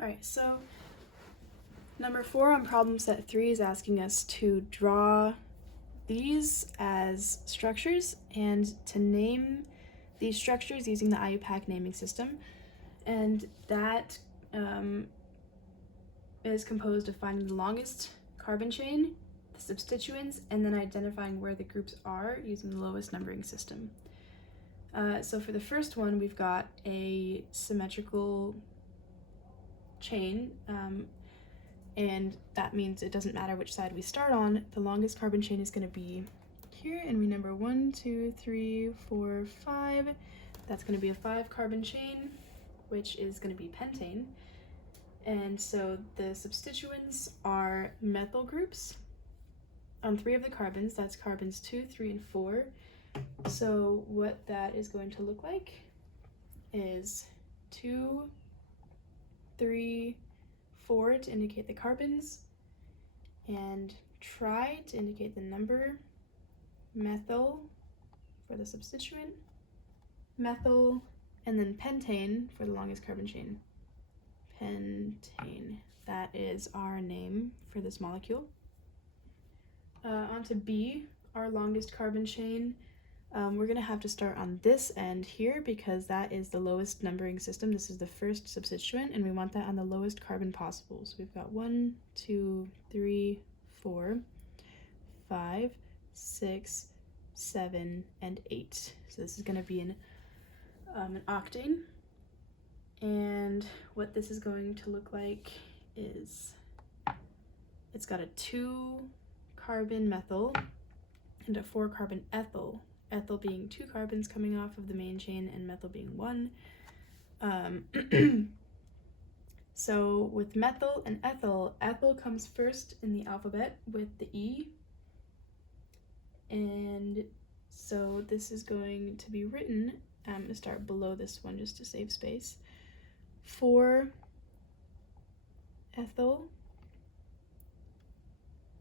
All right, so number 4 on problem set 3 is asking us to draw these as structures and to name these structures using the IUPAC naming system. And that is composed of finding the longest carbon chain, the substituents, and then identifying where the groups are using the lowest numbering system. So for the first one, we've got a symmetrical chain, and that means it doesn't matter which side we start on. The longest carbon chain is going to be here, and we number 1, 2, 3, 4, 5. That's going to be a 5 carbon chain, which is going to be pentane. And so the substituents are methyl groups on 3 of the carbons. That's carbons 2, 3, and 4. So what that is going to look like is 2, 3, 4 to indicate the carbons, and tri to indicate the number, methyl for the substituent, methyl, and then pentane for the longest carbon chain. Pentane. That is our name for this molecule. On to B, our longest carbon chain. We're going to have to start on this end here because that is the lowest numbering system. This is the first substituent, and we want that on the lowest carbon possible. So we've got 1, 2, 3, 4, 5, 6, 7, and 8. So this is going to be an octane. And what this is going to look like is it's got a 2 carbon methyl and a 4 carbon ethyl. Ethyl being 2 carbons coming off of the main chain and methyl being 1. So with methyl and ethyl, ethyl comes first in the alphabet with the E. And so this is going to be written, I'm going to start below this one just to save space. 4 ethyl,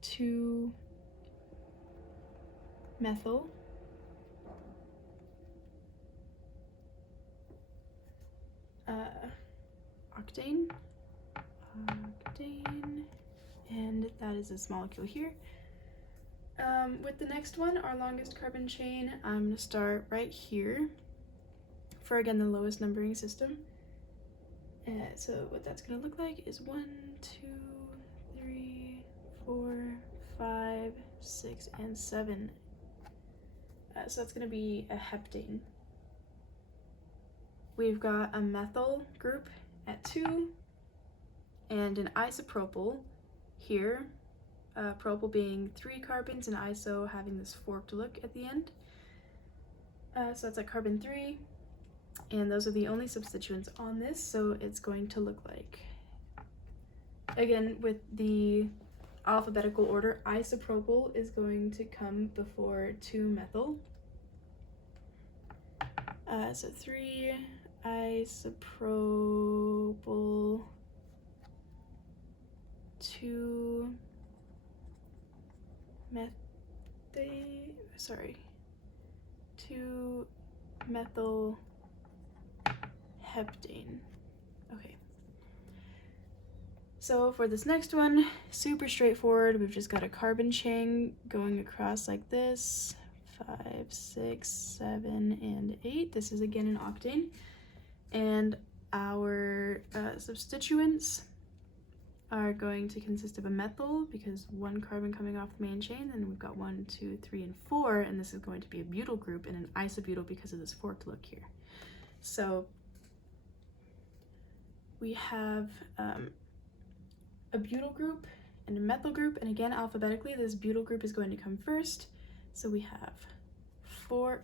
2 methyl, octane, and that is this molecule here. With the next one, our longest carbon chain, I'm going to start right here for, again, the lowest numbering system. So what that's going to look like is 1, 2, 3, 4, 5, 6, and 7. So that's going to be a heptane. We've got a methyl group at 2 and an isopropyl here, propyl being 3 carbons and iso having this forked look at the end. So that's at carbon 3, and those are the only substituents on this, so it's going to look like, again, with the alphabetical order, isopropyl is going to come before 2-methyl. So 3 isopropyl, 2 methyl heptane. Okay. So for this next one, super straightforward. We've just got a carbon chain going across like this, 5, 6, 7, and 8. This is again an octane. And our substituents are going to consist of a methyl because 1 carbon coming off the main chain, and we've got 1, 2, 3, and 4, and this is going to be a butyl group and an isobutyl because of this forked look here. So we have a butyl group and a methyl group, and again, alphabetically, this butyl group is going to come first. So we have 4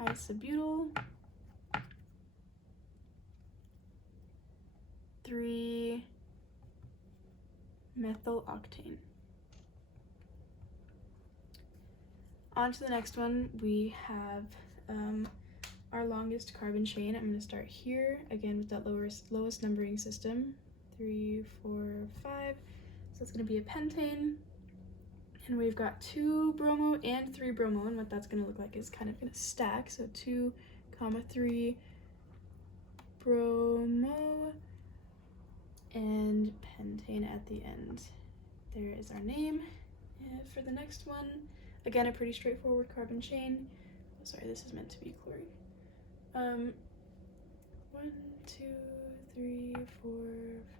isobutyl, 3 methyl octane. On to the next one, we have our longest carbon chain. I'm going to start here, again with that lowest numbering system, 3, 4, 5. So it's going to be a pentane, And we've got 2 bromo and 3 bromo, and what that's going to look like is kind of going to stack. So 2, 3 bromo and pentane at the end. There is our name. And for the next one, again, a pretty straightforward carbon chain. Oh, sorry, this is meant to be chlorine. 1, 2, 3, 4,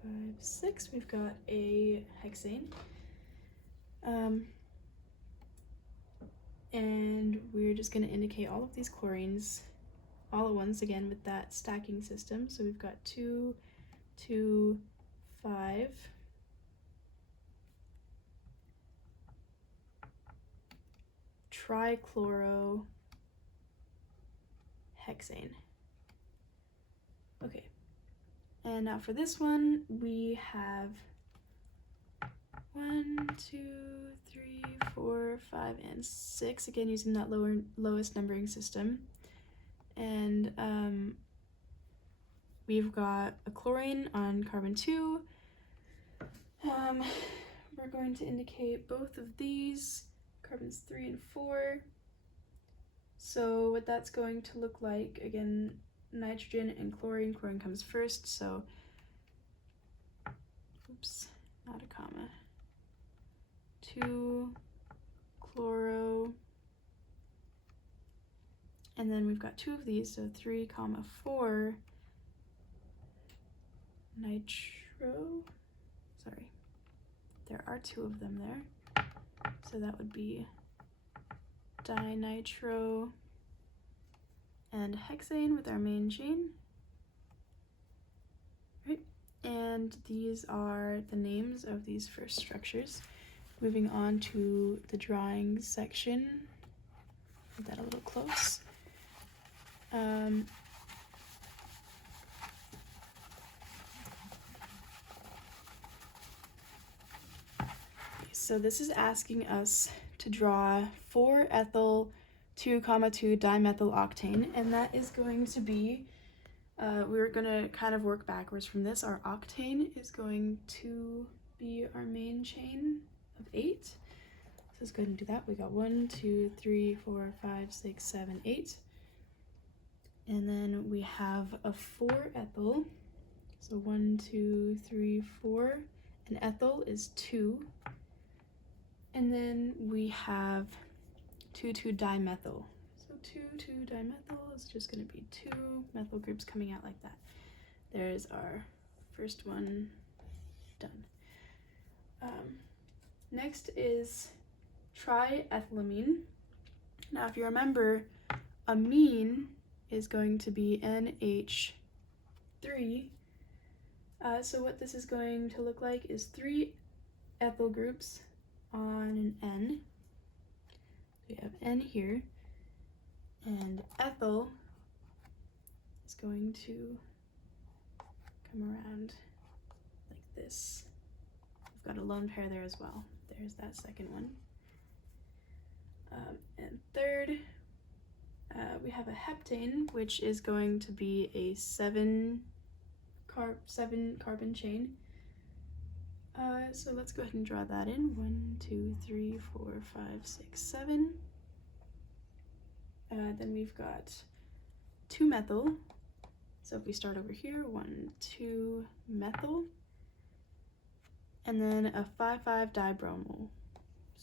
5, 6. We've got a hexane. And we're just going to indicate all of these chlorines all at once, again with that stacking system. So we've got 2, 2, 5. Trichlorohexane. Okay, and now for this one, we have 1, 2, 3, 4, 5, and 6, again using that lowest numbering system. And we've got a chlorine on carbon 2. We're going to indicate both of these, carbons 3 and 4. So what that's going to look like, again, nitrogen and chlorine. Chlorine comes first, so, oops, not a comma. 2 chloro, and then we've got 2 of these, so 3, 4 nitro. Sorry, there are 2 of them there, so that would be dinitro and hexane with our main chain. Right, and these are the names of these first structures. Moving on to the drawing section, put that a little close. So this is asking us to draw 4-ethyl 2, 2 dimethyl octane, and that is going to be, we're going to kind of work backwards from this. Our octane is going to be our main chain of 8. So let's go ahead and do that. We got 1, 2, 3, 4, 5, 6, 7, 8. And then we have a 4-ethyl. So 1, 2, 3, 4. And ethyl is 2. And then we have 2, 2 dimethyl. So 2, 2 dimethyl is just going to be 2 methyl groups coming out like that. There's our first one done. Next is triethylamine. Now, if you remember, amine is going to be NH3. So what this is going to look like is 3 ethyl groups on an N. We have N here, and ethyl is going to come around like this. We've got a lone pair there as well. There's that second one. And third, we have a heptane, which is going to be a 7 carbon chain. So let's go ahead and draw that in. 1, 2, 3, 4, 5, 6, 7. Then we've got 2 methyl. So if we start over here, 1, 2 methyl. And then a 5, 5 dibromo.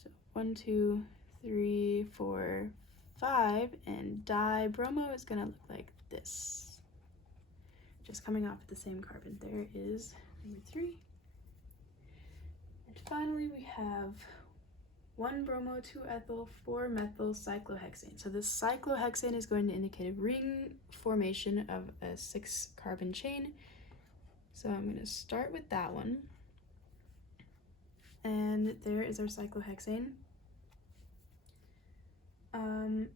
So 1, 2, 3, 4, 5, and dibromo is going to look like this. Just coming off at the same carbon. There is number 3. And finally, we have 1 bromo, 2 ethyl, 4 methyl cyclohexane. So this cyclohexane is going to indicate a ring formation of a 6 carbon chain. So I'm going to start with that one. And there is our cyclohexane. I'm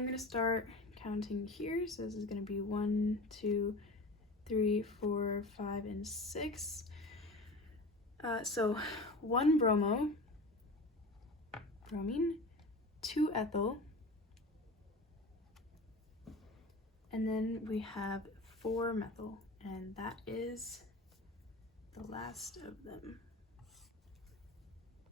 going to start counting here. So this is going to be 1, 2, 3, 4, 5, and 6. So 1 bromo, bromine, 2 ethyl, and then we have 4 methyl, and that is the last of them.